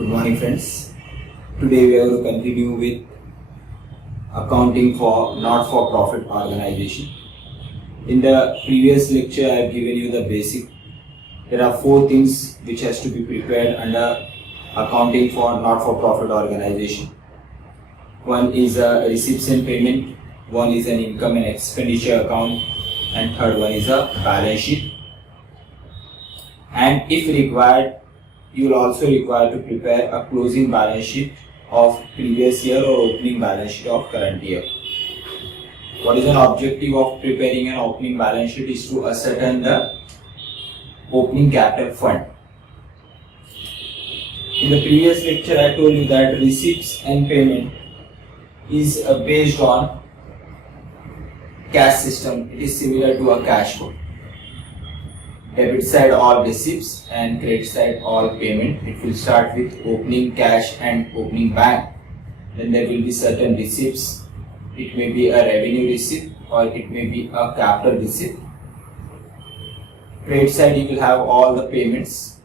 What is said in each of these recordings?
Good morning, friends. Today we are going to continue with accounting for not-for-profit organization. In the previous lecture, I have given you the basic. There are 4 things which has to be prepared under accounting for not-for-profit organization. One is a receipts and payment, one is an income and expenditure account, and third one is a balance sheet. And if required, you will also require to prepare a closing balance sheet of previous year or opening balance sheet of current year. What is an objective of preparing an opening balance sheet is to ascertain the opening capital fund. In the previous lecture, I told you that receipts and payment is based on cash system. It is similar to a cash book. Debit side all receipts and credit side all payment. It will start with opening cash and opening bank. Then there will be certain receipts. It may be a revenue receipt or it may be a capital receipt. Credit side you will have all the payments,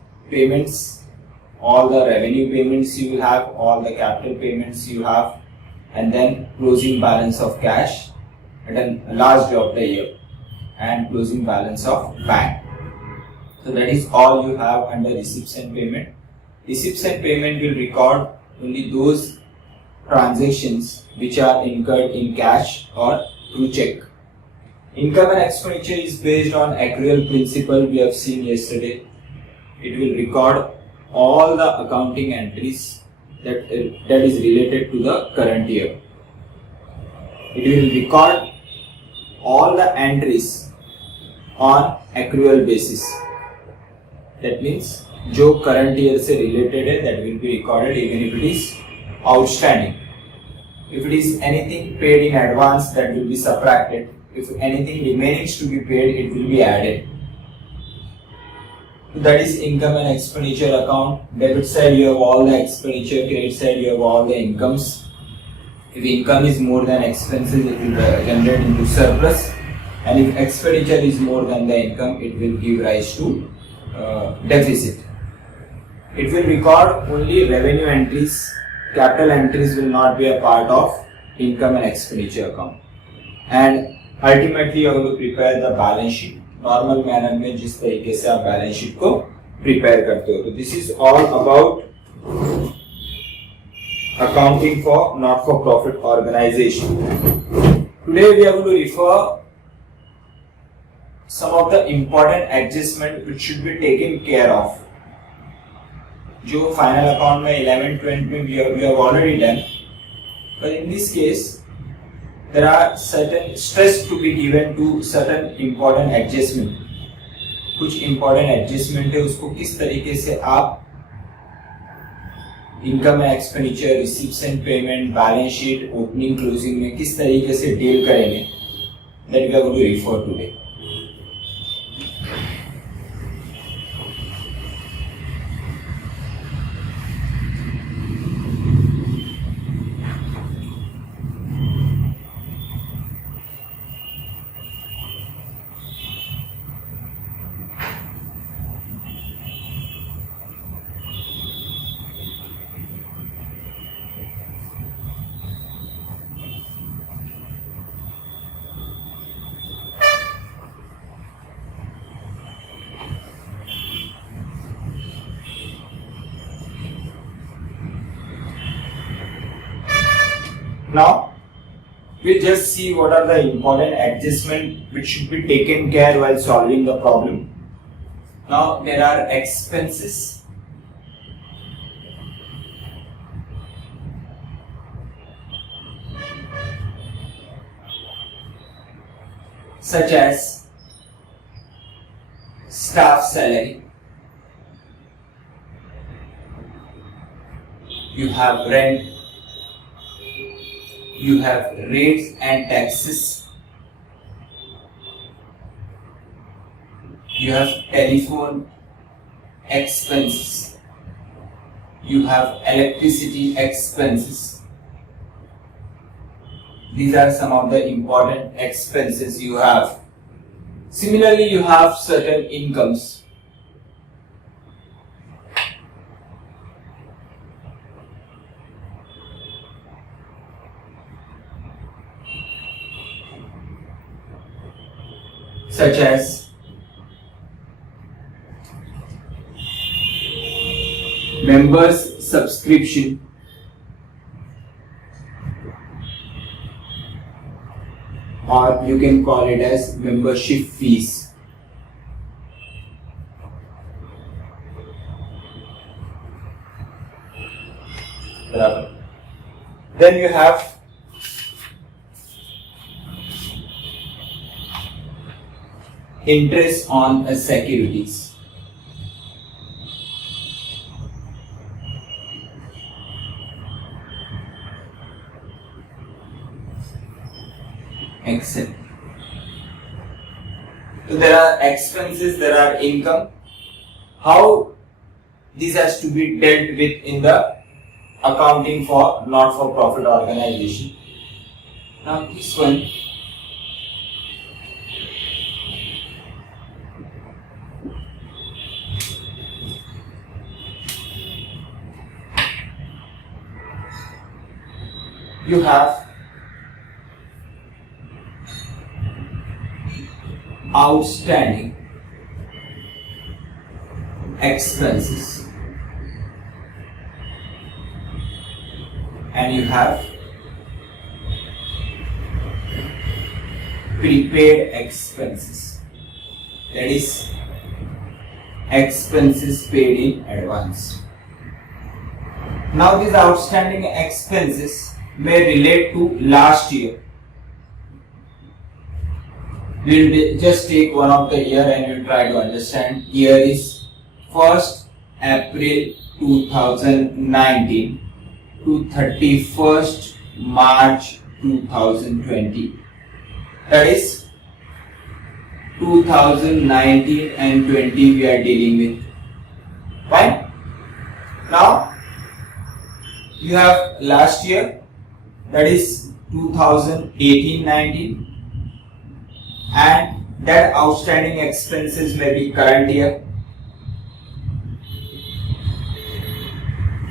all the revenue payments you will have, all the capital payments you have, and then closing balance of cash and then last day of the year and closing balance of bank. So that is all you have under receipts and payment. Receipts and payment will record only those transactions which are incurred in cash or through check. Income and expenditure is based on accrual principle we have seen yesterday. It will record all the accounting entries that is related to the current year. It will record all the entries on accrual basis. That means जो current year से related है that will be recorded even if it is outstanding. If it is anything paid in advance, that will be subtracted. If anything remaining to be paid, it will be added. That is income and expenditure account. Debit side you have all the expenditure, credit side you have all the incomes. If income is more than expenses, it will generate into surplus, and if expenditure is more than the income, it will give rise to deficit. It will record only revenue entries. Capital entries will not be a part of income and expenditure account. And ultimately you are going to prepare the balance sheet. Normal manner में जिस तरीके से आप balance sheet को prepare करते हो. तो this is all about accounting for not-for-profit organization. Today we are going to refer some of the important adjustment which should be taken care of. जो final account में 11-20 में we have already done, but in this case there are certain stress to be given to certain important adjustment. कुछ important adjustment है, उसको किस तरीके से आप income and expenditure, receipts and payment, balance sheet, opening, closing में किस तरीके से deal करेंगे, that we are going to refer today. Now, we'll just see what are the important adjustments which should be taken care while solving the problem. Now, there are expenses. Such as staff salary. You have rent. You have rates and taxes. You have telephone expenses. You have electricity expenses. These are some of the important expenses you have. Similarly, you have certain incomes. such as members subscription, or you can call it as membership fees. Then you have interest on securities. Excellent. So there are expenses, there are income. How this has to be dealt with in the accounting for not-for-profit organization. Now this one, you have outstanding expenses and you have prepaid expenses, that is expenses paid in advance. Now these outstanding expenses may relate to last year. We'll just take one of the year and we'll try to understand. Year is 1st April 2019 to 31st March 2020. That is 2019 and 20 we are dealing with. Fine. Now you have last year, that is 2018-19, and that outstanding expenses may be current year,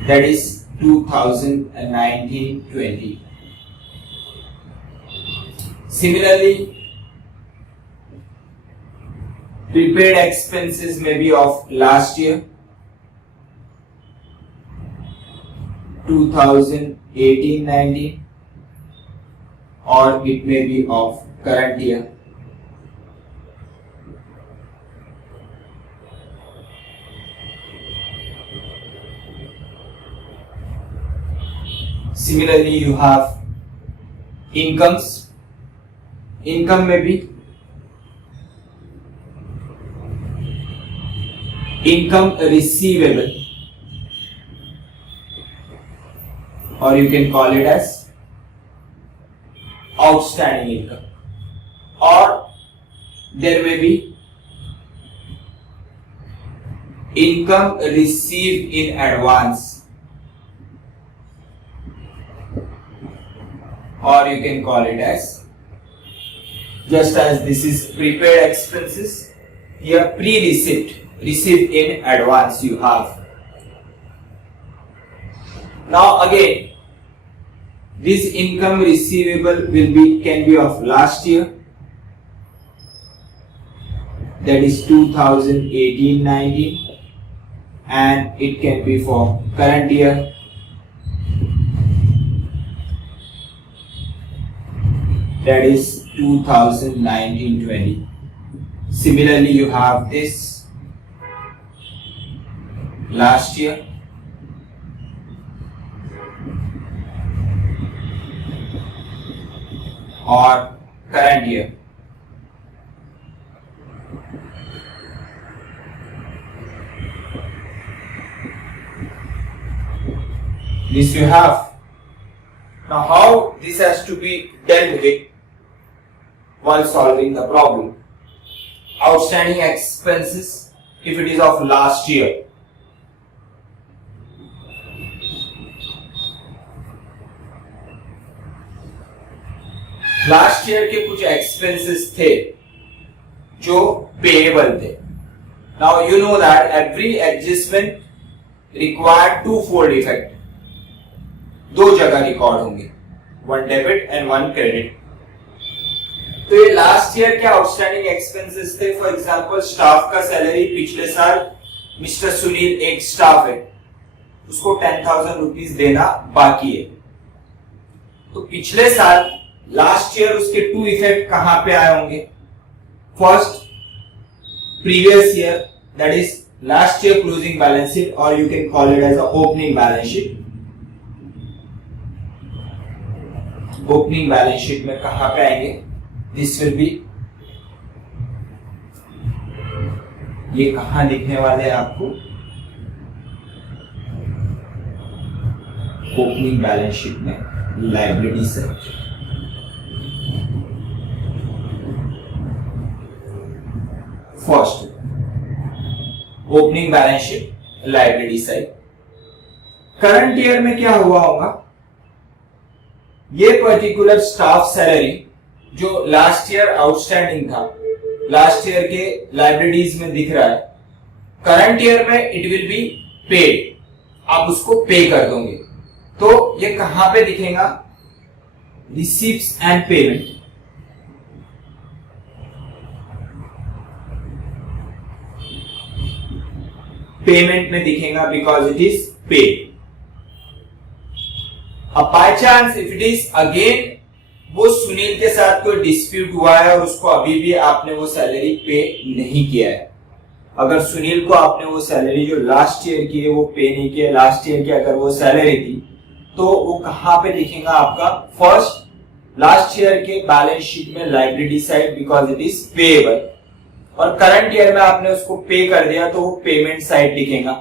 that is 2019-20. Similarly, prepaid expenses may be of last year, 2018-19, or it may be of current year. Similarly, you have incomes. Income may be income receivable, or you can call it as outstanding income, or there may be income received in advance, or you can call it as, just as this is prepaid expenses, here pre-receipt, received in advance you have. Now again, this income receivable can be of last year, that is 2018-19, and it can be for current year, that is 2019-20. Similarly, you have this last year, or current year. This you have. Now how this has to be dealt with while solving the problem? Outstanding expenses, if it is of last year, last year के कुछ expenses थे जो payable थे. Now you know that every adjustment required two fold effect, दो जगह record होंगे, one debit and one credit. तो ये लास्ट ईयर के आउटस्टैंडिंग एक्सपेंसेस थे। फॉर एग्जांपल स्टाफ का सैलरी पिछले साल मिस्टर सुनील एक स्टाफ है, उसको 10,000 रुपीज देना बाकी है। तो पिछले साल लास्ट ईयर उसके टू इफेक्ट कहां पे आए होंगे? First, previous year, that is last year closing balance sheet, और you can call it as a opening balance sheet. Opening balance sheet में कहां पे आएंगे? दिस विल बी, ये कहां दिखने वाले हैं आपको? ओपनिंग बैलेंस शीट में liability side. First, opening balance sheet liability side. Current year में क्या हुआ होगा? ये पर्टिकुलर स्टाफ सैलरी जो लास्ट ईयर आउटस्टैंडिंग था, लास्ट ईयर के लायबिलिटीज में दिख रहा है, करंट ईयर में इट विल बी पेड, आप उसको पे कर दोगे। तो ये कहां पे दिखेगा? Receipts and payment. पेमेंट में दिखेगा बिकॉज इट इज पेड। अब by chance if it is again वो सुनील के साथ कोई डिस्प्यूट हुआ है और उसको अभी भी आपने वो सैलरी पे नहीं किया है, अगर सुनील को आपने वो सैलरी जो लास्ट ईयर की है वो पे नहीं किया, लास्ट ईयर की अगर वो सैलरी थी, तो वो कहां पे दिखेगा आपका? फर्स्ट, लास्ट ईयर के बैलेंस शीट में liability side because it is payable, और करंट ईयर में आपने उसको पे कर दिया तो वो पेमेंट साइड दिखेगा,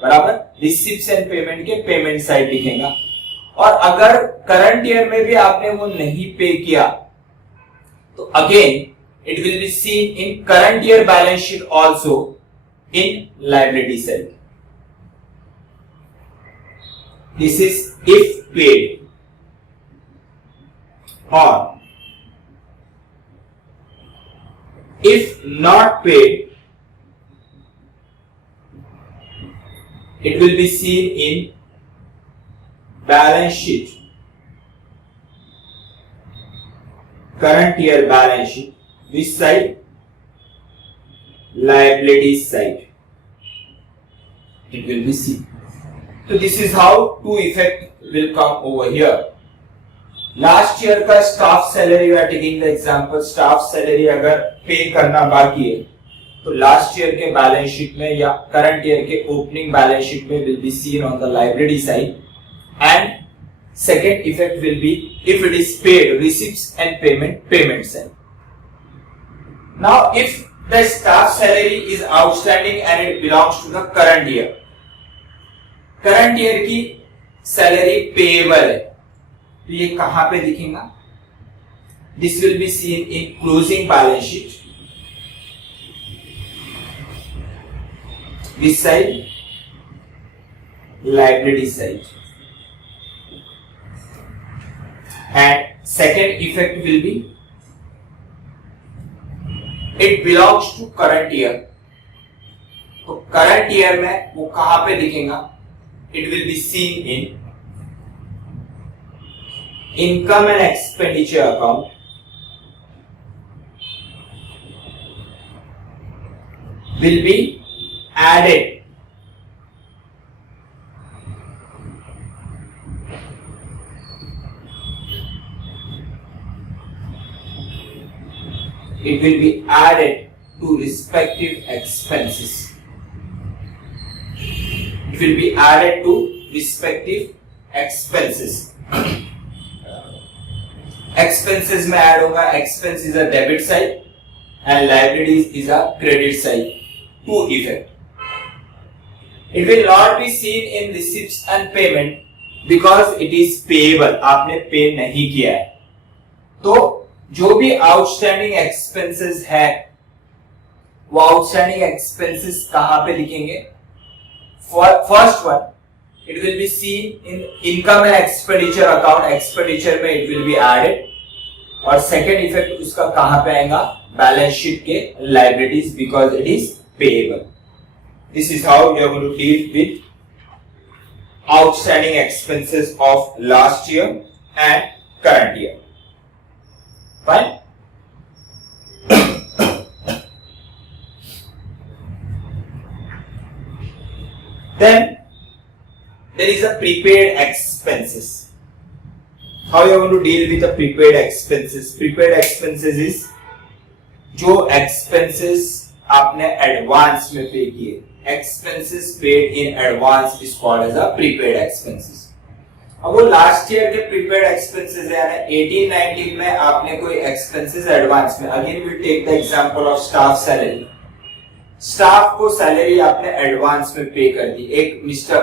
बराबर। रिसीप्ट्स एंड पेमेंट के पेमेंट साइड दिखेगा। और अगर करंट ईयर में भी आपने वो नहीं पे किया तो again it will be seen in current year balance sheet also in liability side. This is if paid, और if not paid, it will be seen in balance sheet, current year balance sheet. Which side? Liabilities side. It will be seen. So this is how two effect will come over here. Last year का staff salary, we are taking the example, staff salary अगर pay करना बाकी है तो last year के balance sheet में या current year के ओपनिंग बैलेंस शीट में will be seen on the liability side, and second effect will be if it is paid, receipts and payment side. Now if the staff salary is outstanding and it belongs to the current year, current year की salary payable है, तो ये कहां पे दिखेगा? This will be seen in closing balance sheet, this side liability side, and second effect will be it belongs to current year, तो current year में वो कहां पे दिखेगा? It will be seen in income and expenditure account, will be added to respective expenses. It will be added to respective expenses. Expenses में add होगा, expense is a debit side and liabilities is a credit side, to effect. It will not be seen in receipts and payment because it is payable, आपने pay नहीं किया है। तो जो भी outstanding expenses है वो आउटस्टैंडिंग एक्सपेंसेस कहां पे दिखेंगे? First one, it will be seen in income and expenditure account, expenditure में it will be added, और second effect उसका कहां पे आएगा? बैलेंस शीट के liabilities because it is payable. This is how you are going to deal with outstanding expenses of last year and current year. Fine. Then there is a prepaid expenses. How you are going to deal with the prepaid expenses? Prepaid expenses is जो expenses आपने advance में पे किए, expenses paid in advance is called as a prepaid expenses. अब वो last year के prepaid expenses है, यानी 18-19 में आपने कोई एक्सपेंसेस एडवांस में, again we take the example of staff salary. Staff को सैलरी आपने एडवांस में पे कर दी. एक मिस्टर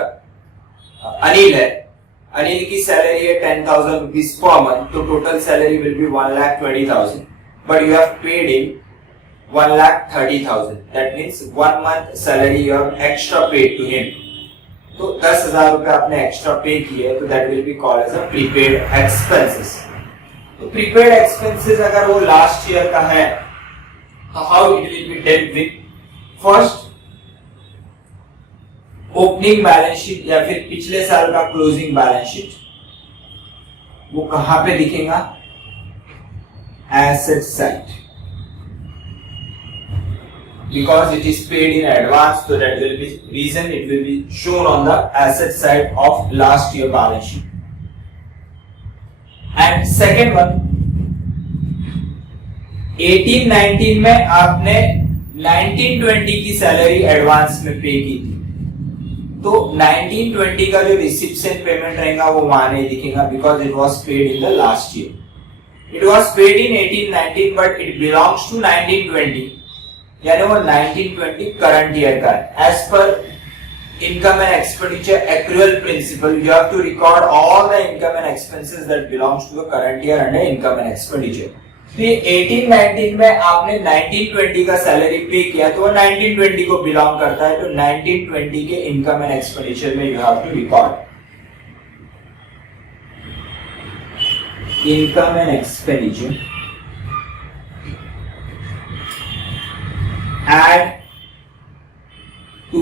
अनिल है, अनिल की सैलरी है 10,000 रुपीज पर मंथ, तो total salary will be 1,20,000, but you have paid in 1,30,000. That means 1 month salary you have extra paid to him. तो 10,000 रुपए आपने एक्स्ट्रा पे किए, तो that will be called as a prepaid expenses. तो prepaid expenses अगर वो last year का है, तो how it will be dealt with? First, opening balance sheet या फिर पिछले साल का क्लोजिंग बैलेंस शीट, वो कहां पे दिखेगा? Asset side, because it is paid in advance, so that will be reason it will be shown on the asset side of last year balance sheet. And second one, 18-19 में आपने 19-20 की salary advance में पे की थी, तो 19-20 का जो रिसिप्शन पेमेंट रहेगा वो वहां नहीं दिखेगा, because it was paid in the last year. It was paid in 18-19 but it belongs to 19-20, यानी वो 19-20 करंट ईयर का है. As per income and expenditure accrual principle, you have to record all the income and expenses that belongs to the current year under income and expenditure. तो ये 18-19 में आपने 19-20 का salary पे किया, तो वो 19-20 को बिलोंग करता है, तो 19-20 के इनकम एंड एक्सपेंडिचर में you have to record income and expenditure, add to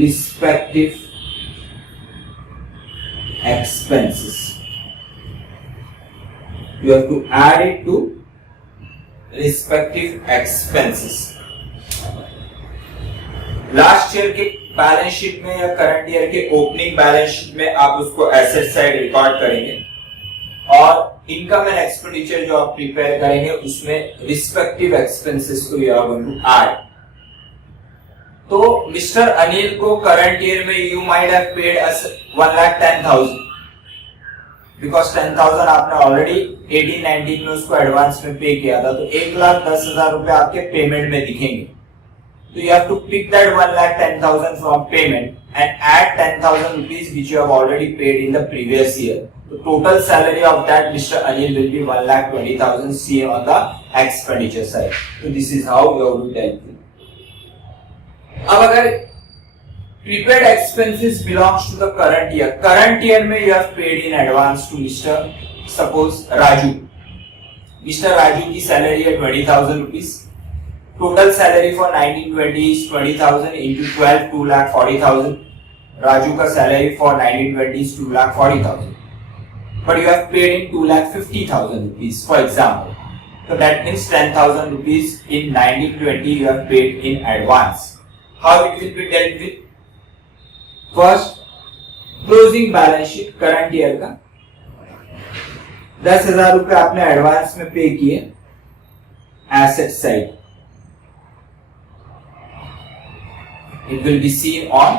respective expenses. You have to add it to respective expenses. Last year के बैलेंस शीट में या करंट ईयर के ओपनिंग बैलेंस शीट में आप उसको asset side record करेंगे, और income and expenditure जो आप प्रिपेयर करेंगे उसमें रिस्पेक्टिव एक्सपेंसेस को you are going to add. तो मिस्टर अनिल को करंट ईयर में you might have paid as 1,10,000, because 10,000 आपने ऑलरेडी 18-19 में उसको एडवांस में पे किया था, तो 1,10,000 रुपए आपके पेमेंट में दिखेंगे. तो you have to pick that 1,10,000 from payment and add 10,000 rupees which you have already paid in the previous year. The total salary of that Mr. Anil will be 1,20,000 CA on the expenditure side. So this is how we have to tell you. अब अगर prepaid expenses belongs to the current year में you have paid in advance to Mr. suppose Raju. Mr. Raju की salary है 20,000 rupees. Total salary for 19-20 is 20,000 into 12, 2,40,000. Raju का salary for 19-20 is 2,40,000. But you have paid in 2,50,000 rupees, for example. So that means 10,000 rupees in 19-20 you have paid in advance. How it will be dealt with? First, closing balance sheet current year का 10,000 रुपए आपने advance में पे किए, asset side. It will be seen on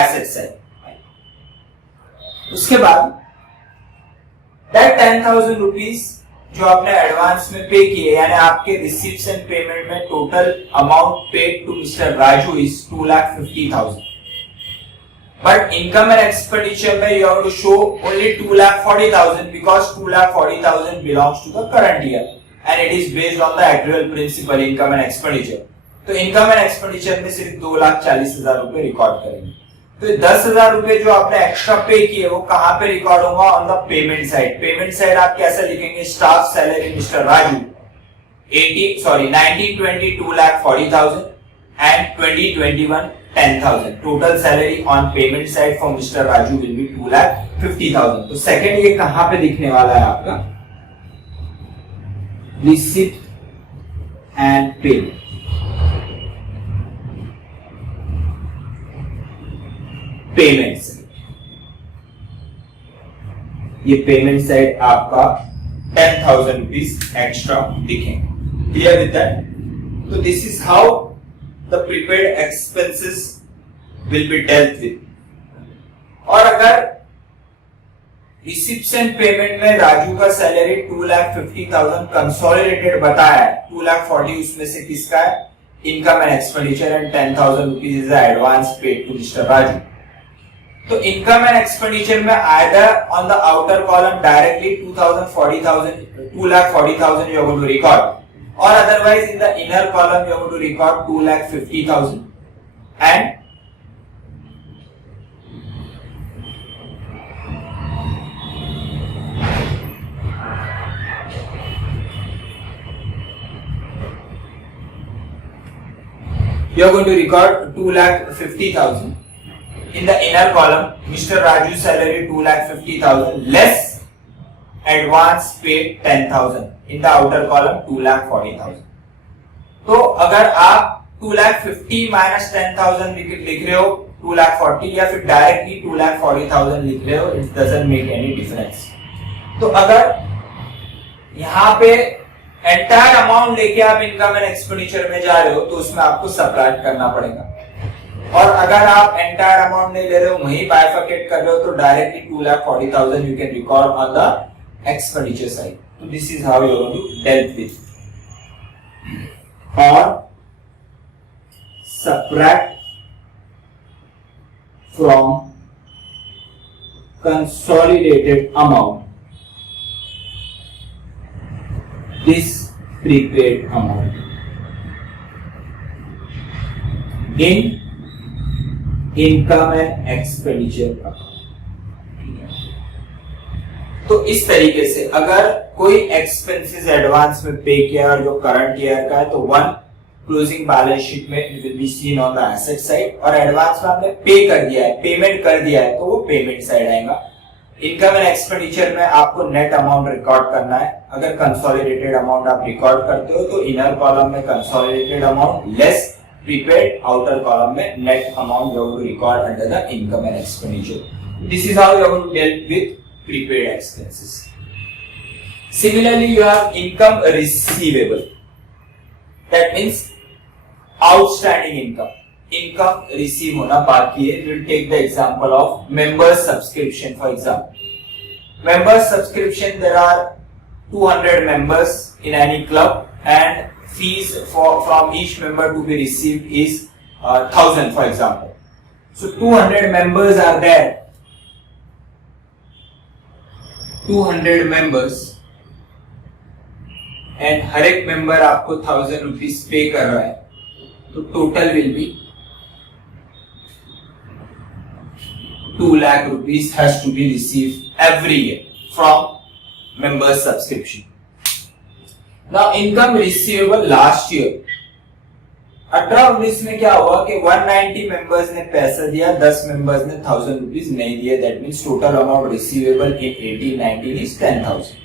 asset side. उसके बाद that 10,000 rupees जो आपने एडवांस में पे किए, यानी आपके रिसिप्ट्स एंड पेमेंट में total amount paid to mister Raju is 2,50,000. But income and expenditure में you have to show only 2,40,000 because 2,40,000 belongs to the current year and it is based on the accrual principle income and expenditure. तो income and expenditure में सिर्फ 2,40,000 रुपए record करेंगे. तो 10,000 रुपए जो आपने एक्स्ट्रा पे किए वो कहां पे रिकॉर्ड होगा? On the payment side. Payment side आप कैसे लिखेंगे? Staff salary mister Raju 19-20 2,40,000 and 20-21 10,000. Total salary on payment side for mister Raju will be 2,50,000. तो सेकंड ये कहां पे दिखने वाला है आपका? Receipt and payment. Payment side, ये पेमेंट साइड आपका 10,000 रुपीज एक्स्ट्रा दिखेंगे। Clear with that? तो this is how the prepaid expenses will be dealt with. और अगर रिसिप्शन पेमेंट में राजू का सैलरी 2,50,000 कंसोलिडेटेड बताया है, 2,40,000 उसमें से किसका है? Income and expenditure, and 10,000 rupees is advance paid to mister Raju. तो इनकम एंड एक्सपेंडिचर में either on the outer column directly 2,40,000 you are going to record, or otherwise in the inner column you are going to record 2,50,000 and you are going to record 2,50,000. In the inner column, Mr. Raju's salary 2,50,000 less advance paid 10,000. In the outer column 2,40,000. तो अगर आप 2,50,000 minus 10,000 लिख रहे हो 2,40,000 या फिर directly 2,40,000 लिख रहे हो, it doesn't make any difference. तो अगर यहाँ पे एंटायर अमाउंट लेके आप इनकम एंड एक्सपेंडिचर में जा रहे हो तो उसमें आपको सबट्रैक्ट करना पड़ेगा, और अगर आप एंटायर अमाउंट नहीं ले रहे हो, वहीं बाइफरकेट कर रहे हो, तो directly 2,40,000 you can record on the expenditure side. तो this is how you going to deal with और subtract from consolidated amount this prepaid amount in income and expenditure account। तो इस तरीके से अगर कोई एक्सपेंसेस एडवांस में पे किया और जो करंट ईयर का है तो वन क्लोजिंग बैलेंस शीट में it will be seen on the asset side, और एडवांस में आपने पे कर दिया है, पेमेंट कर दिया है, तो वो पेमेंट साइड आएगा। इनकम एंड एक्सपेंडिचर में आपको नेट अमाउंट रिकॉर्ड करना है। अगर कंसोलिडेटेड अमाउंट आप रिकॉर्ड करते हो तो इनर कॉलम में consolidated amount less prepaid, outer column में net amount you have to record under the income and expenditure. This is how you have to deal with prepaid expenses. Similarly you have income receivable, that means outstanding income, income receive होना बाकी है। Will take the example of members subscription. For example members subscription, there are 200 members in any club and fees from each member to be received is 1,000 for example. So 200 members are there, 200 members, and हर एक member आपको 1,000 rupees पे कर रहा है, तो total will be 2 lakh rupees has to be received every year from members subscription. Now income receivable last year 18-19 में क्या हुआ कि 190 members ने पैसा दिया, 10 members ने 1,000 rupees नहीं दिया, that means total amount receivable in 18-19 is 10,000.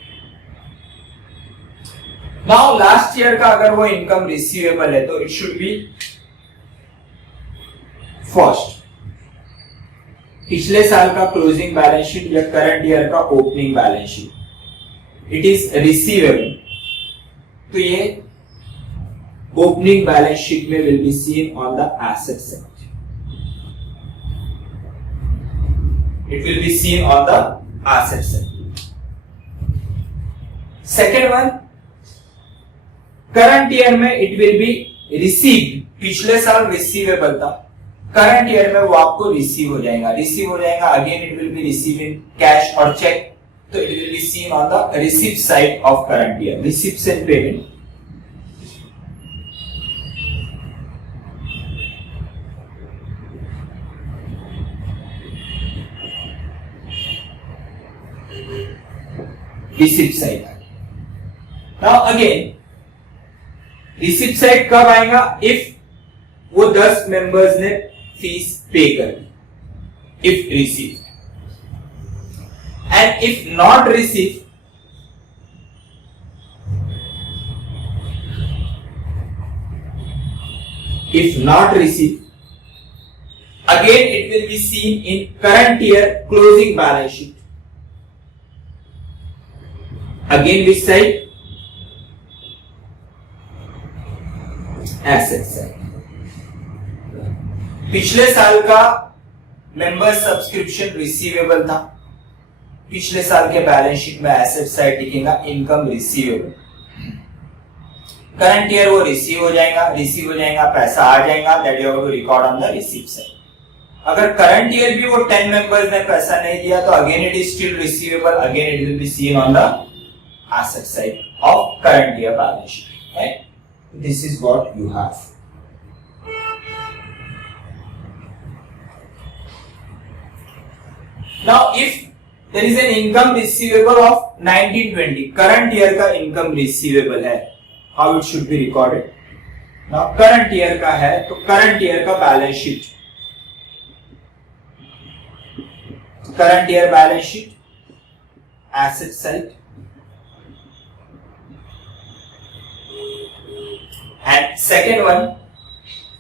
Now last year का अगर वो income receivable है तो it should be first पिछले साल का क्लोजिंग बैलेंस शीट या करंट ईयर का opening balance sheet, it is receivable, तो ये ओपनिंग बैलेंस शीट में will be seen on the asset side, it will be seen on the asset side. Second one, current year में it will be received, पिछले साल receivable था, current year में वो आपको रिसीव हो जाएगा, again it will B receive in cash और चेक, तो it will be seen on the receive side of current year, receipts and payment. Receipt side. Now again receipt side कब आएगा? If वो 10 मेंबर्स ने fees pay कर दी, if receive, and if not receive, Again it will be seen in current year closing balance sheet. Again which side? Asset side. पिछले साल का member subscription receivable था, पिछले साल के बैलेंस शीट में एसेट साइड दिखेगा इनकम रिसीवेबल। करंट ईयर वो रिसीव हो जाएगा, पैसा आ जाएगा, that you have to record on the receive side. अगर करंट ईयर भी वो 10 मेंबर्स ने पैसा नहीं दिया तो again it is still receivable, again it will be seen on the asset side of current year balance sheet, right? This is what you have. Now if there is an income receivable of 1920, current year का income receivable है, how it should be recorded? Now current year का है तो current year का balance sheet, current year balance sheet, asset side, and second one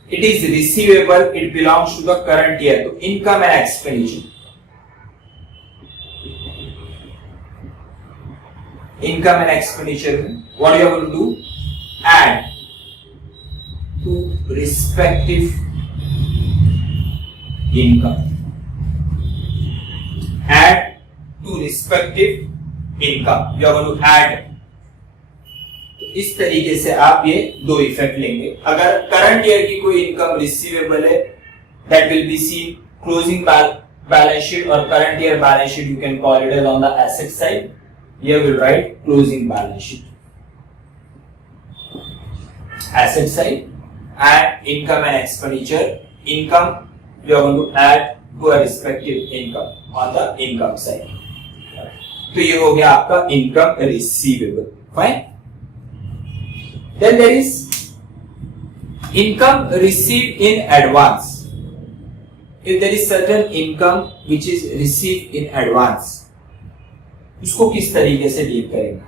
it is receivable, it belongs to the current year, तो income and expenditure, income and expenditure, what you are going to do? Add to respective income. Add to respective income. You are going to add. इस तरीके से आप ये दो effect लेंगे। अगर current year की कोई इनकम रिसीवेबल है, that will be seen closing balance sheet or current year balance sheet, you can call it as on the asset side. Here we'll write closing balance sheet, asset side, and income and expenditure. Income we are going to add to a respective income on the income side. तो ये हो गया आपका income receivable. Fine. Then there is income received in advance. If there is certain income which is received in advance, उसको किस तरीके से deal करेंगे?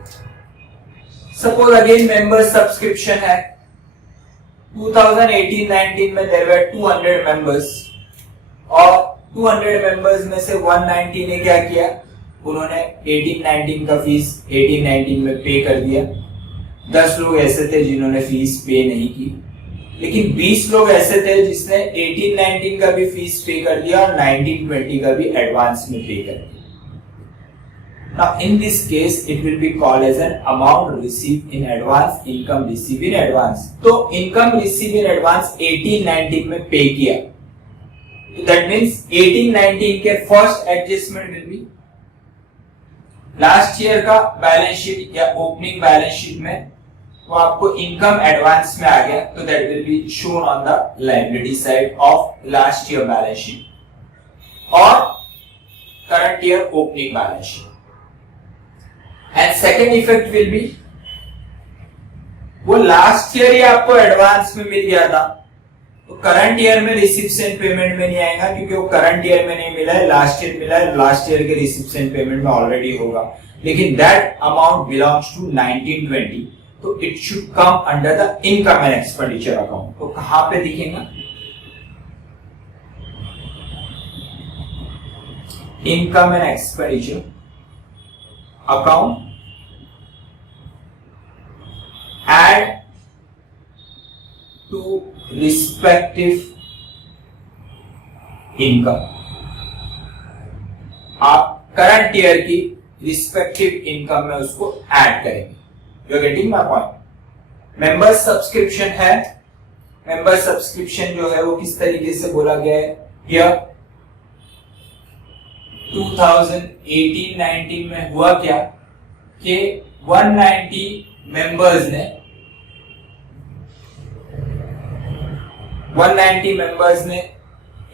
सपोज अगेन मेंबर सब्सक्रिप्शन है, 2018-19 में देयर वर 200 मेंबर्स और 200 मेंबर्स में से 190 ने क्या किया, उन्होंने 18-19 का फीस 18-19 में पे कर दिया। 10 लोग ऐसे थे जिन्होंने फीस पे नहीं की, लेकिन 20 लोग ऐसे थे जिसने 18-19 का भी फीस पे कर दिया और 19-20 का भी एडवांस में पे कर दिया। Now in this case it will be called as an amount received in advance, income received in advance. तो income received in advance 18-19 में पे किया, so that means 18-19 के first adjustment will be last year का balance sheet या opening balance sheet में वो आपको इनकम एडवांस में आ गया, तो that will be shown on the liability side of last year balance sheet और current year opening balance sheet. And second effect will be वो लास्ट ईयर ही आपको एडवांस में मिल गया था तो करंट ईयर में रिसिप्शन पेमेंट में नहीं आएगा, क्योंकि वो करंट ईयर में नहीं मिला है, लास्ट ईयर मिला है, लास्ट ईयर के रिसिप्शन पेमेंट में ऑलरेडी होगा, लेकिन दैट अमाउंट बिलोंग्स टू 1920, तो it should come under the income and expenditure account. तो कहां पे दिखेगा? Income and expenditure account, add to respective income। आप करंट ईयर की रिस्पेक्टिव इनकम में उसको ऐड करेंगे। You are getting my point? Member subscription है, मेंबर सब्सक्रिप्शन जो है वो किस तरीके से बोला गया है? हियर 2018-19 में हुआ क्या कि 190 मेंबर्स ने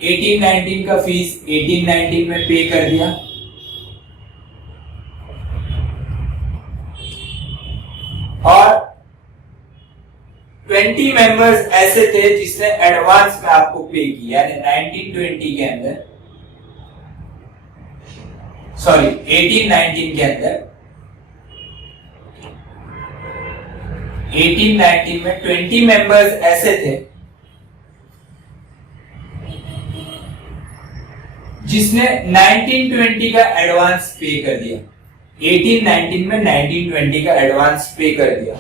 18-19 का फीस 18-19 में पे कर दिया और 20 मेंबर्स ऐसे थे जिसने एडवांस में आपको पे किया, यानी 19-20 के अंदर, सॉरी 18-19 के अंदर 18-19 में 20 मेंबर्स ऐसे थे जिसने 1920 का एडवांस पे कर दिया, 1819 में 1920 का एडवांस पे कर दिया।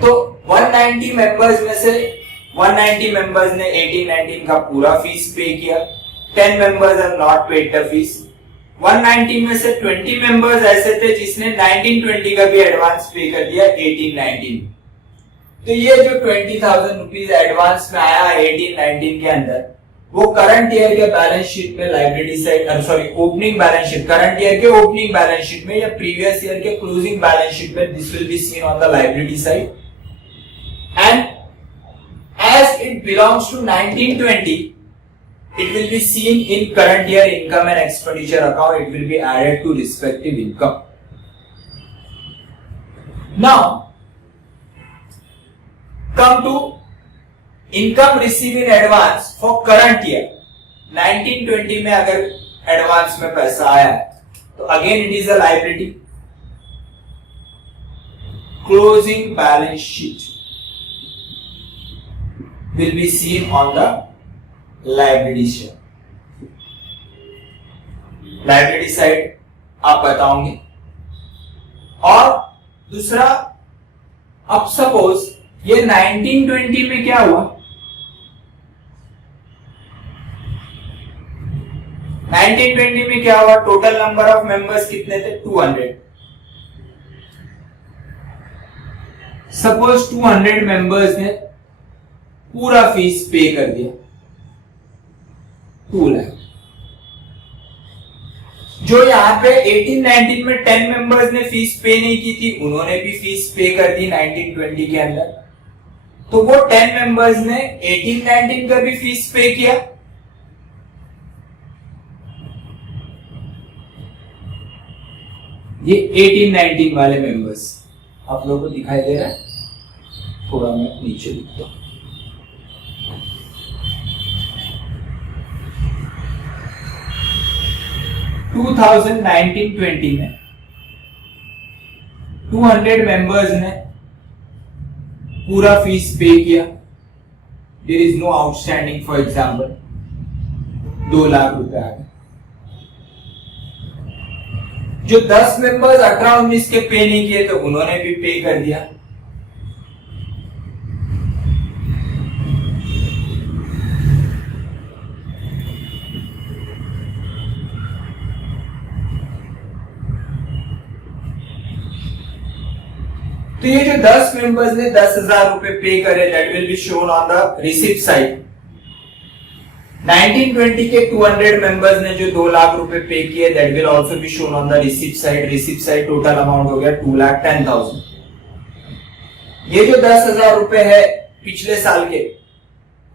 तो 190 मेंबर्स में से 190 मेंबर्स ने 1819 का पूरा फीस पे किया, 10 members have not paid the fees. 190 में से 20 मेंबर्स ऐसे थे जिसने 1920 का भी एडवांस पे कर दिया 1819। तो ये जो 20,000 रुपीज एडवांस में आया 1819 के अंदर, वो करंट ईयर के बैलेंस शीट में liability side, sorry opening balance sheet, current year के ओपनिंग बैलेंस शीट में या प्रीवियस ईयर के क्लोजिंग बैलेंस शीट में this will be seen on the liability side. And as it belongs to 1920, it will be seen in current year income and expenditure account. It will be added to respective income. Now, come to income received in advance for current year. 1920 में अगर advance में पैसा आया है तो again it is a liability. Closing balance sheet will be seen on the liability side. Liability side आप बताओगे। और दूसरा, अब सपोज ये 1920 में क्या हुआ, 1920 में क्या हुआ, टोटल नंबर ऑफ मेंबर्स कितने थे, 200। सपोज 200 मेंबर्स ने पूरा फीस पे कर दिया 2 लाख। जो यहां पे 1819 में 10 मेंबर्स ने फीस पे नहीं की थी, उन्होंने भी फीस पे कर दी 1920 के अंदर। तो वो 10 मेंबर्स ने 1819 का भी फीस पे किया। ये 1819 वाले मेंबर्स आप लोगों को दिखाई दे रहा है, थोड़ा मैं नीचे लिखता हूं। 2019-20 में 200 मेंबर्स ने पूरा फीस पे किया। There is no outstanding, for example 2 lakh रुपए आ गए। जो 10 मेंबर्स 18-19 के पे नहीं किए तो उन्होंने भी पे कर दिया। तो ये जो 10 मेंबर्स ने 10,000 रुपए पे करे, that will be shown on the receipt side. 1920 के 200 मेंबर्स ने जो 2 लाख रुपए पे किए, that will also be shown on the receipt side. Receipt side total amount हो गया 2,10,000। ये जो 10,000 रुपए है पिछले साल के,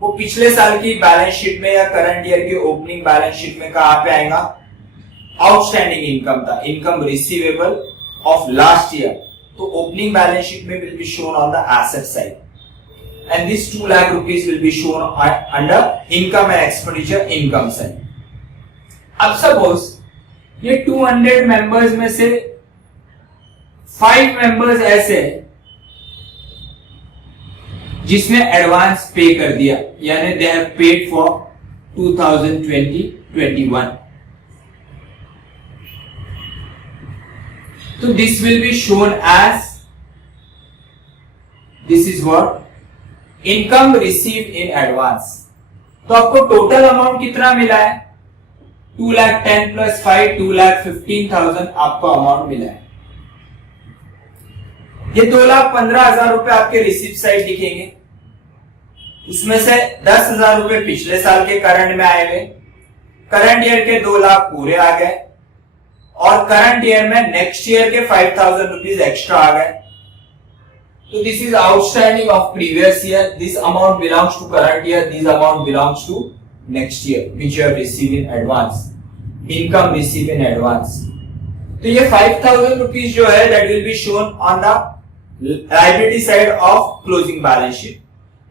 वो पिछले साल की बैलेंस शीट में या करंट ईयर की ओपनिंग बैलेंस शीट में कहां पे आएगा, आउटस्टैंडिंग इनकम था, income receivable of last year. तो ओपनिंग बैलेंस शीट में will be shown on the asset side, and this 2 lakh rupees will be shown under income and expenditure income side. अब suppose ये 200 members में से 5 members ऐसे जिसने advance पे कर दिया, यानी दे हैव पेड फॉर 2020-21। तो this will be shown as, this is what, income received in advance. तो आपको टोटल अमाउंट कितना मिला है, 2,10,000 प्लस 5, 2,15,000 आपको अमाउंट मिला है। ये 2,15,000 रुपए आपके रिसीप्ट साइड दिखेंगे। उसमें से 10,000 रुपए पिछले साल के करंट में आए हुए, करंट ईयर के 2 लाख पूरे आ गए, और करंट ईयर में नेक्स्ट ईयर के 5,000 रुपीज एक्स्ट्रा आ गए। तो this is outstanding of previous year, this amount belongs to current year, this amount belongs to next year which you have received in advance, income receive in advance. तो ये 5,000 rupees जो है that will be shown on the liability side of closing balance sheet.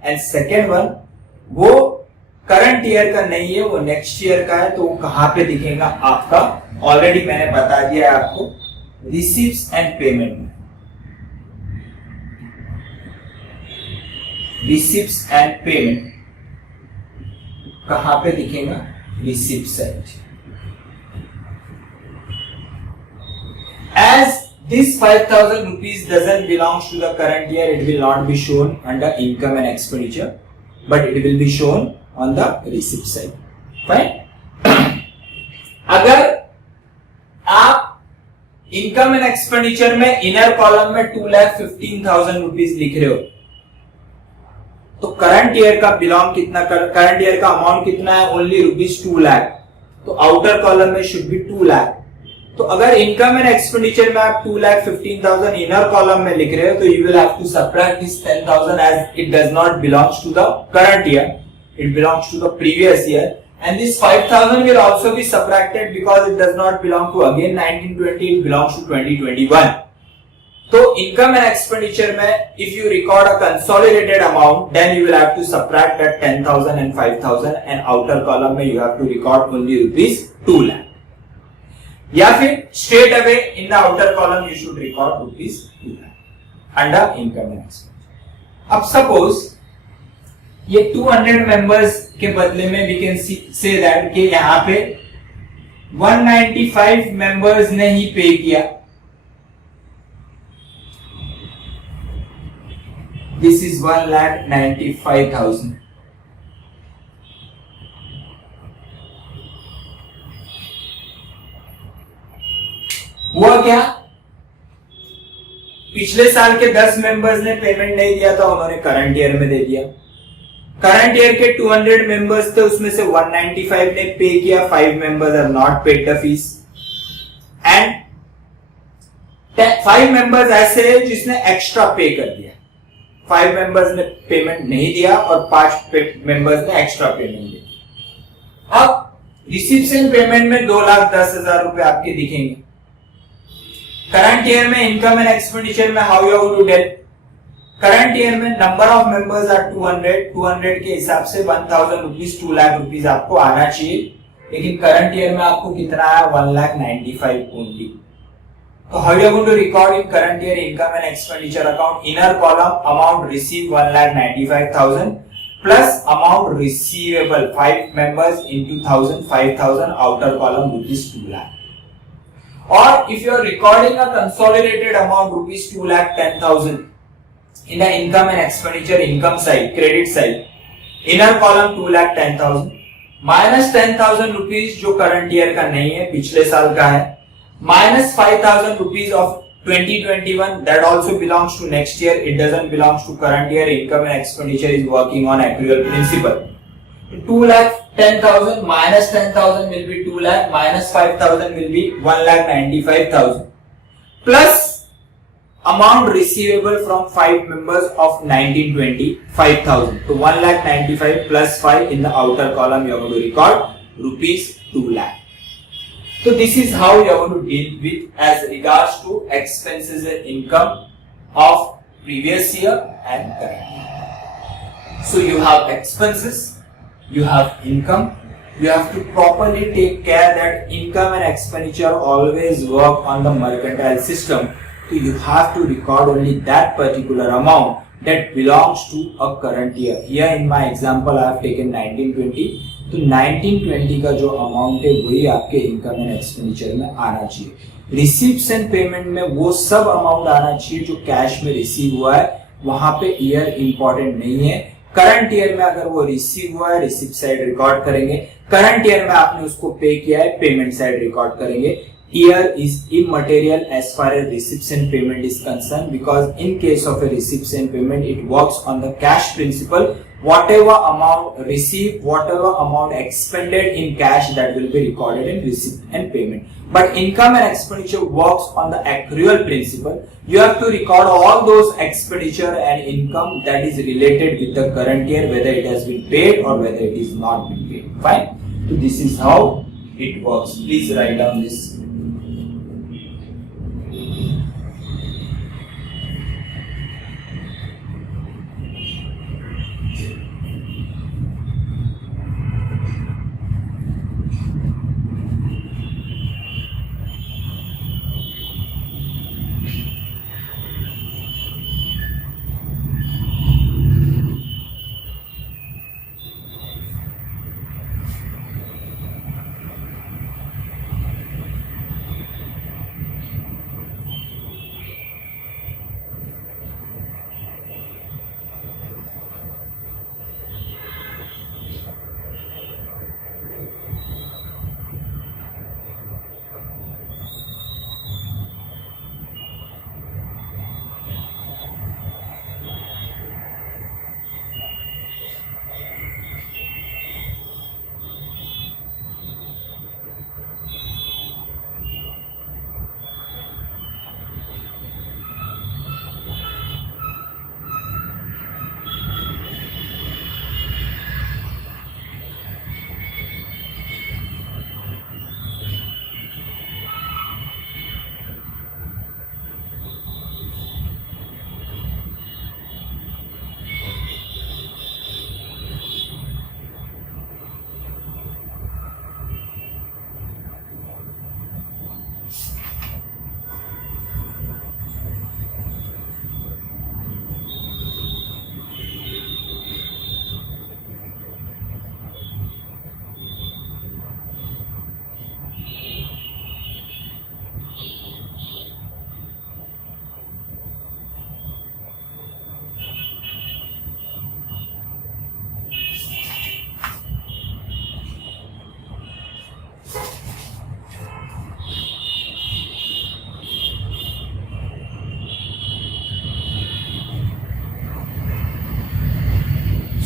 And second one, वो current year का नहीं है, वो next year का है। तो वो कहां पे दिखेगा आपका, ऑलरेडी मैंने बता दिया है आपको, रिसीव्स एंड पेमेंट में। receipts and payment कहां पे दिखेगा? receipt side. As this 5,000 rupees doesn't belong to the current year, it will not be shown under income and expenditure, but it will be shown on the receipt side. Fine. अगर आप income and expenditure में inner column में 2,15,000 rupees लिख रहे हो, तो current year का belong कितना, करंट ईयर का अमाउंट कितना है? Only rupees 2 lakh. तो आउटर कॉलम में शुड बी 2 लाख. तो अगर इनकम एंड एक्सपेंडिचर में आप 2,15,000 इनर कॉलम में लिख रहे हो, तो you will have to subtract this 10,000 as it does not belongs to the current year, it belongs to the previous year. And this 5,000 will also be subtracted because it does not belong to again 1920, it belongs to 2021. So income and expenditure में if you record a consolidated amount, then you will have to subtract that 10,000 and 5,000, and outer column में you have to record only rupees 2 lakh. या फिर straight away in the outer column you should record rupees 2 lakh under income and expenditure. अब suppose ये 200 members के बदले में we can say that कि यहाँ पे 195 मेंबर्स ने ही पे किया. This is 1,95,000. हुआ क्या? पिछले साल के 10 मेंबर्स ने पेमेंट नहीं दिया था, उन्होंने करंट ईयर में दे दिया. करंट ईयर के 200 मेंबर्स थे, उसमें से 195 ने पे किया, 5 members are not paid the fees, and 5 members ऐसे हैं जिसने एक्स्ट्रा पे कर दिया. 5 मेंबर्स ने पेमेंट नहीं दिया और 5 मेंबर्स ने एक्स्ट्रा पेमेंट दिया. अब रिसीप्शन पेमेंट में 2,10,000 रुपए आपके दिखेंगे. करंट ईयर में इनकम एंड एक्सपेंडिचर में how you have to deal? Current year में नंबर ऑफ मेंबर्स आर 200 के हिसाब से 1,000 रुपीज 2 लाख रुपीज आपको आना चाहिए, लेकिन करंट ईयर में आपको कितना आया? 1,95,000 ओनली. तो how you are going to record in current year income and expenditure account? Inner column amount receive 1,95,000 plus amount receivable 5 members into 1,000 5,000, outer column rupees 2 lakh. और if you are recording a consolidated amount rupees 2,10,000 in the income and expenditure income side, credit side, inner column 2,10,000 minus 10,000 rupees जो current year का नहीं है, पिछले साल का है, minus 5,000 rupees of 2021 that also belongs to next year, it doesn't belongs to current year. Income and expenditure is working on accrual principle. 2,10,000 minus 10,000 will be 2 lakh, minus 5,000 will be 1,95,000 plus amount receivable from 5 members of 1920 5,000. So 1,95,000 plus 5 in the outer column you are going to record rupees 2 lakh. So this is how you are going to deal with as regards to expenses and income of previous year and current year. So you have expenses, you have income, you have to properly take care that income and expenditure always work on the mercantile system. So you have to record only that particular amount that belongs to a current year. Here in my example I have taken 1920. तो 1920 का जो amount है वही आपके income and expenditure में आना चाहिए. Receipts and payment में वो सब अमाउंट आना चाहिए जो कैश में रिसीव हुआ है, वहां पे ईयर इंपॉर्टेंट नहीं है. करंट ईयर में अगर वो रिसीव हुआ है, रिसीप्ट साइड रिकॉर्ड करेंगे. करंट ईयर में आपने उसको पे किया है, पेमेंट साइड रिकॉर्ड करेंगे. Year is immaterial as far as receipts and payment is concerned, because in case of a receipts and payment it works on the cash principle. Whatever amount received, whatever amount expended in cash, that will be recorded in receipt and payment. But income and expenditure works on the accrual principle. You have to record all those expenditure and income that is related with the current year, whether it has been paid or whether it is not been paid. Fine. So this is how it works. Please write down this.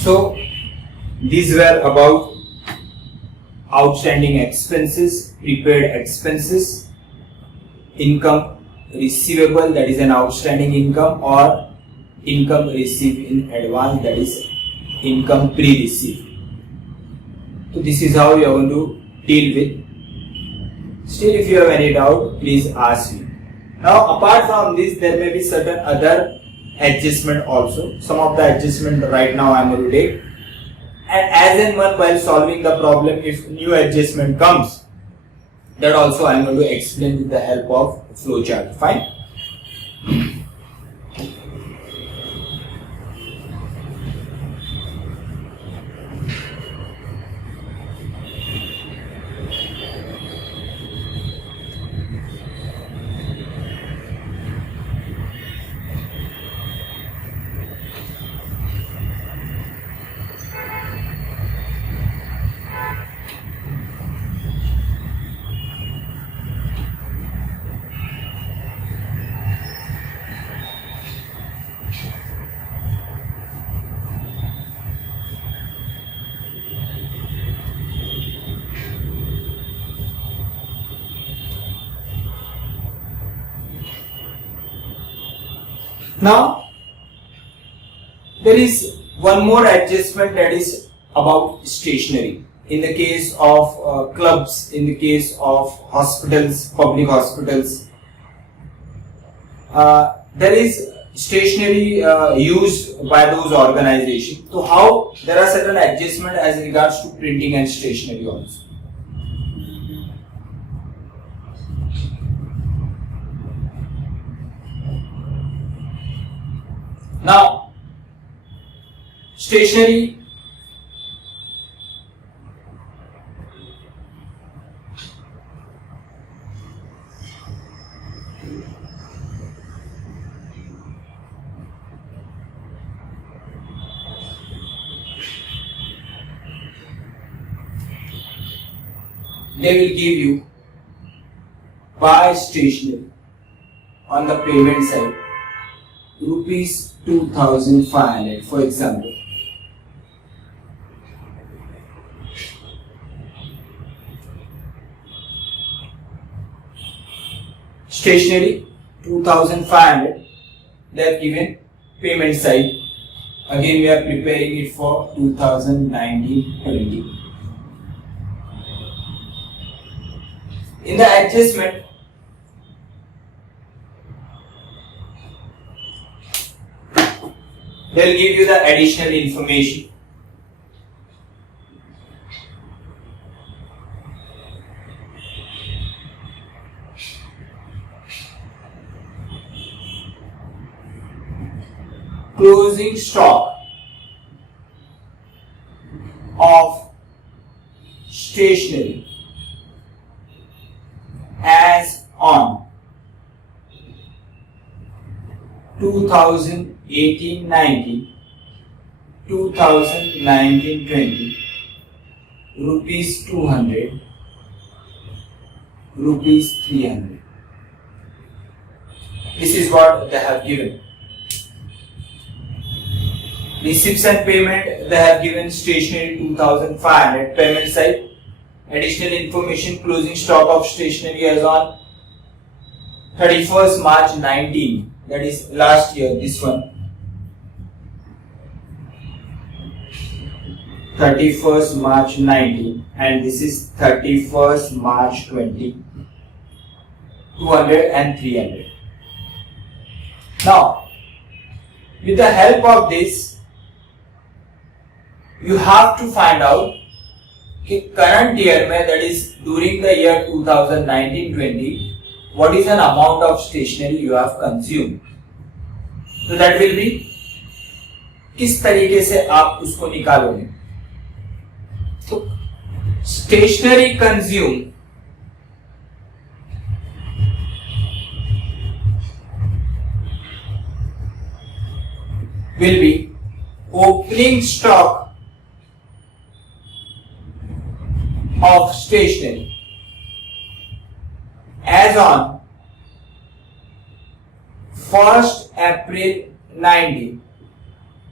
So these were about outstanding expenses, prepaid expenses, income receivable, that is an outstanding income, or income received in advance, that is income pre-received. So this is how you are going to deal with. Still, if you have any doubt, please ask me. Now, apart from this, there may be certain other adjustment also. Some of the adjustment right now I am going to take. And as and when while solving the problem, if new adjustment comes, that also I am going to explain with the help of flowchart. Fine. Now, there is one more adjustment, that is about stationery. In the case of clubs, in the case of hospitals, public hospitals, there is stationery used by those organizations. So how there are certain adjustments as regards to printing and stationery also. Now, stationery they will give you by stationery on the payment side rupees 2,500, for example. Stationery 2,500, they have given payment side. Again we are preparing it for 2019-20. In the adjustment, they will give you the additional information. Closing stock of stationery as on 2018-19, 2019-20, rupees 200, rupees 300. This is what they have given. Receipts and payment, they have given stationery 2,500, payment side, additional information, closing stock of stationery as on 31st March 19, that is last year, this one. 31st March 19, and this is 31st March 20, 200 and 300. Now, with the help of this, you have to find out कि current year में, that is during the year 2019-20, what is an amount of stationery you have consumed. So that will be किस तरीके से आप उसको निकालोगे. तो stationery consumed will be opening stock of stationery as on 1st April 19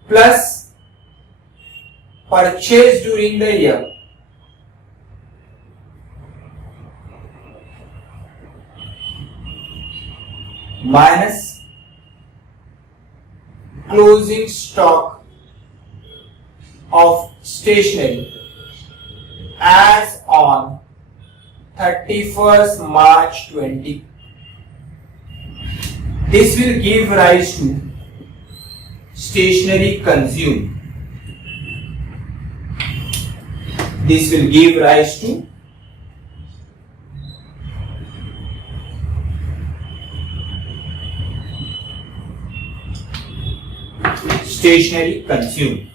plus purchased during the year minus closing stock of stationery as on 31st March 20. This will give rise to stationery consumed. This will give rise to stationery consumed.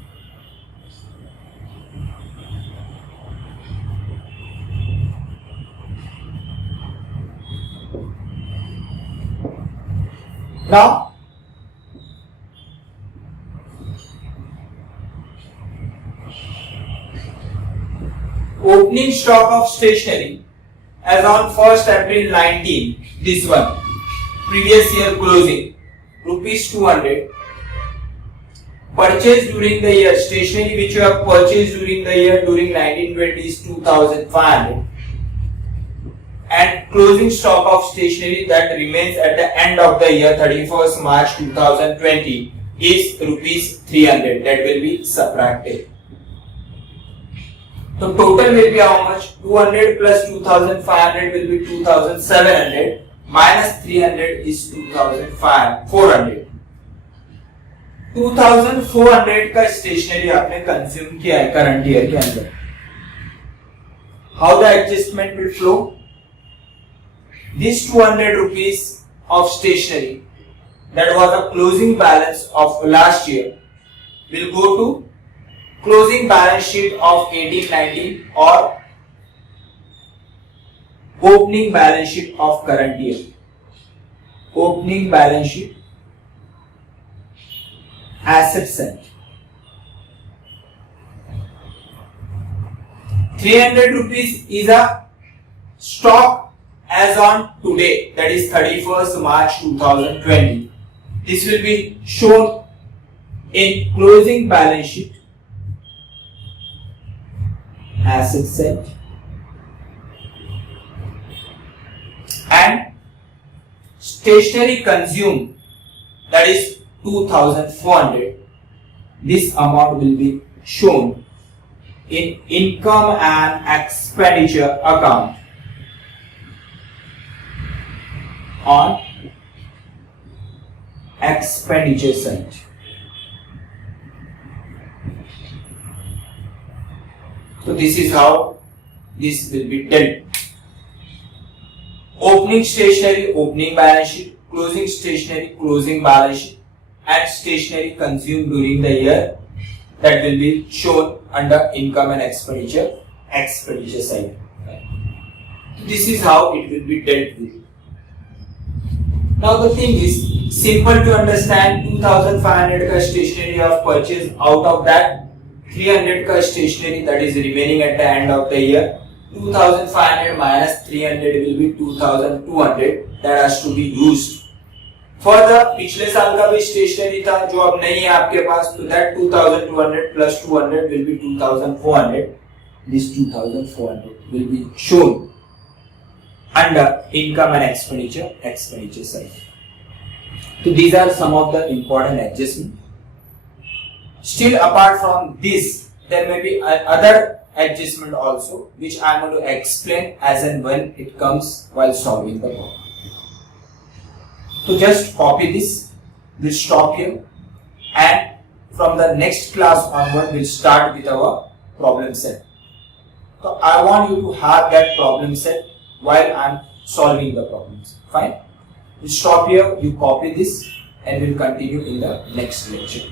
Now, opening stock of stationery as on 1st April 19, this one, previous year closing, rupees 200. Purchased during the year, stationery which you have purchased during the year during 1920 is 2500. And closing stock of stationery that remains at the end of the year 31st March 2020 is rupees 300. That will be subtracted. So total will be how much? 200 plus 2500 will be 2700 minus 300 is 2400. 2400 का stationery आपने consume किया है current year के अंदर. How the adjustment will flow? This 200 rupees of stationery that was the closing balance of last year will go to closing balance sheet of 1819 or opening balance sheet of current year. Opening balance sheet, asset side. 300 rupees is a stock as on today, that is 31st March 2020. This will be shown in closing balance sheet, asset side, and stationery consumed, that is 2400. This amount will be shown in income and expenditure account on expenditure side. So this is how this will be dealt. Opening stationery, opening balance sheet, closing stationery, closing balance sheet, and stationery consumed during the year, that will be shown under income and expenditure side. This is how it will be dealt with. Now the thing is simple to understand. 2500 ka stationery of purchase, out of that 300 ka stationery that is remaining at the end of the year. 2500 minus 300 will be 2200 that has to be used. For the पिछले साल का भी stationery था जो अब नहीं है आपके पास, तो that 2200 plus 200 will be 2400. This 2400 will be shown under income and expenditure side. So these are some of the important adjustments. Still apart from this, there may be other adjustment also, which I am going to explain as and when it comes while solving the problem. So just copy this, we'll stop here, and from the next class onward we'll start with our problem set. So I want you to have that problem set while I am solving the problems. Fine? We'll stop here, you copy this, and we'll continue in the next lecture.